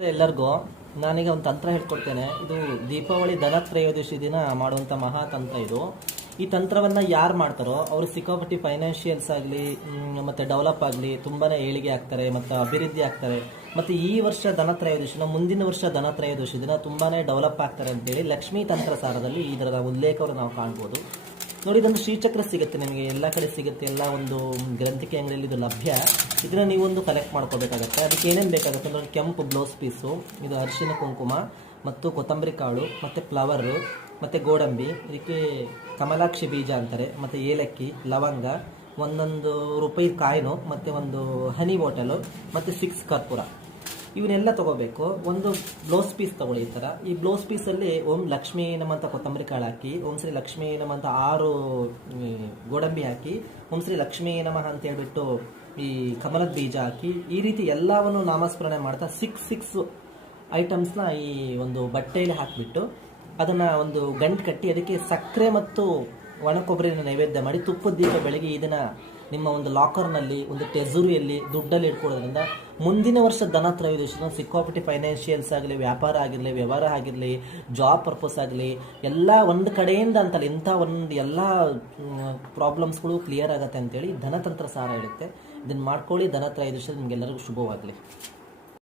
ಎಲ್ಲರಿಗೂ ನಾನೀಗ ಒಂದು ತಂತ್ರ ಹೇಳ್ಕೊಡ್ತೇನೆ. ಇದು ದೀಪಾವಳಿ ಧನತ್ರಯೋದಶಿ ದಿನ ಮಾಡುವಂಥ ಮಹಾತಂತ್ರ ಇದು. ಈ ತಂತ್ರವನ್ನು ಯಾರು ಮಾಡ್ತಾರೋ ಅವರು ಸಿಕ್ಕಾಪಟ್ಟಿ ಫೈನಾನ್ಷಿಯಲ್ಸ್ ಆಗಲಿ ಮತ್ತು ಡೆವಲಪ್ ಆಗಲಿ ತುಂಬಾ ಏಳಿಗೆ ಆಗ್ತಾರೆ ಮತ್ತು ಅಭಿವೃದ್ಧಿ ಆಗ್ತಾರೆ. ಮತ್ತು ಈ ವರ್ಷ ಧನತ್ರಯೋದಶಿನ ಮುಂದಿನ ವರ್ಷ ಧನತ್ರಯೋದಶಿ ದಿನ ತುಂಬಾ ಡೆವಲಪ್ ಆಗ್ತಾರೆ ಅಂತೇಳಿ ಲಕ್ಷ್ಮೀ ತಂತ್ರ ಸಾರದಲ್ಲಿ ಇದರ ಉಲ್ಲೇಖವನ್ನು ನಾವು ಕಾಣ್ಬೋದು. ನೋಡಿ, ಇದೊಂದು ಶ್ರೀಚಕ್ರ ಸಿಗುತ್ತೆ, ನಿಮಗೆ ಎಲ್ಲ ಕಡೆ ಸಿಗುತ್ತೆ, ಎಲ್ಲ ಒಂದು ಗ್ರಂಥಿಕೆ ಅಂಗಡಿಯಲ್ಲಿ ಇದು ಲಭ್ಯ. ಇದನ್ನು ನೀವೊಂದು ಕಲೆಕ್ಟ್ ಮಾಡ್ಕೋಬೇಕಾಗತ್ತೆ. ಅದಕ್ಕೆ ಏನೇನು ಬೇಕಾಗುತ್ತೆ ಅಂದರೆ ಕೆಂಪು ಬ್ಲೌಸ್ ಪೀಸು, ಇದು ಅರಿಶಿನ ಕುಂಕುಮ ಮತ್ತು ಕೊತ್ತಂಬರಿ ಕಾಳು ಮತ್ತು ಫ್ಲವರು ಮತ್ತು ಗೋಡಂಬಿ, ಇದಕ್ಕೆ ಕಮಲಾಕ್ಷಿ ಬೀಜ ಅಂತಾರೆ, ಮತ್ತು ಏಲಕ್ಕಿ, ಲವಂಗ, ಒಂದೊಂದು ರೂಪಾಯಿ ಕಾಯಿನು ಮತ್ತು ಒಂದು ಹನಿ ಬಾಟಲು ಮತ್ತು 6 ಕರ್ಪೂರ, ಇವನ್ನೆಲ್ಲ ತೊಗೋಬೇಕು. ಒಂದು ಬ್ಲೌಸ್ ಪೀಸ್ ತೊಗೊಳ್ಳಿ. ಈ ಥರ ಈ ಬ್ಲೌಸ್ ಪೀಸಲ್ಲಿ ಓಂ ಲಕ್ಷ್ಮೀ ನಮಂತ ಕೊತ್ತಂಬರಿ ಕಾಳು ಹಾಕಿ, ಓಂ ಶ್ರೀ ಲಕ್ಷ್ಮೀ ನಮಂತ 6 ಗೋಡಂಬಿ ಹಾಕಿ, ಓಂ ಶ್ರೀ ಲಕ್ಷ್ಮೀ ನಮಃ ಅಂತ ಹೇಳ್ಬಿಟ್ಟು ಈ ಕಮಲದ ಬೀಜ ಹಾಕಿ, ಈ ರೀತಿ ಎಲ್ಲವನ್ನು ನಾಮಸ್ಮರಣೆ ಮಾಡ್ತಾ 6 ಐಟಮ್ಸ್ನ ಈ ಒಂದು ಬಟ್ಟೆಯಲ್ಲಿ ಹಾಕಿಬಿಟ್ಟು ಅದನ್ನು ಒಂದು ಗಂಟು ಕಟ್ಟಿ ಅದಕ್ಕೆ ಸಕ್ಕರೆ ಮತ್ತು ಒಣ ಕೊಬ್ಬರಿನ ನೈವೇದ್ಯ ಮಾಡಿ ತುಪ್ಪದ ದೀಪ ಬೆಳಗ್ಗೆ ಇದನ್ನು ನಿಮ್ಮ ಒಂದು ಲಾಕರ್ನಲ್ಲಿ ಒಂದು ಟೆಜುರಿಯಲ್ಲಿ ದುಡ್ಡಲ್ಲಿ ಇಟ್ಕೊಳ್ಳೋದ್ರಿಂದ ಮುಂದಿನ ವರ್ಷ ಧನತ್ರಯೋದಶಿನ ಸಿಕ್ಕಾಪಟ್ಟಿ ಫೈನಾನ್ಷಿಯಲ್ಸ್ ಆಗಲಿ, ವ್ಯಾಪಾರ ಆಗಿರಲಿ, ವ್ಯವಹಾರ ಆಗಿರಲಿ, ಜಾಬ್ ಪರ್ಪಸ್ ಆಗಲಿ, ಎಲ್ಲ ಒಂದು ಕಡೆಯಿಂದ ಅಂತಲ್ಲ ಇಂಥ ಒಂದು ಎಲ್ಲ ಪ್ರಾಬ್ಲಮ್ಸ್ಗಳು ಕ್ಲಿಯರ್ ಆಗುತ್ತೆ ಅಂತೇಳಿ ಧನತಂತ್ರ ಸಾರ ಹೇಳುತ್ತೆ. ಇದನ್ನು ಮಾಡ್ಕೊಳ್ಳಿ. ಧನತ್ರಯೋದಶಿ ನಿಮಗೆಲ್ಲರಿಗೂ ಶುಭವಾಗಲಿ.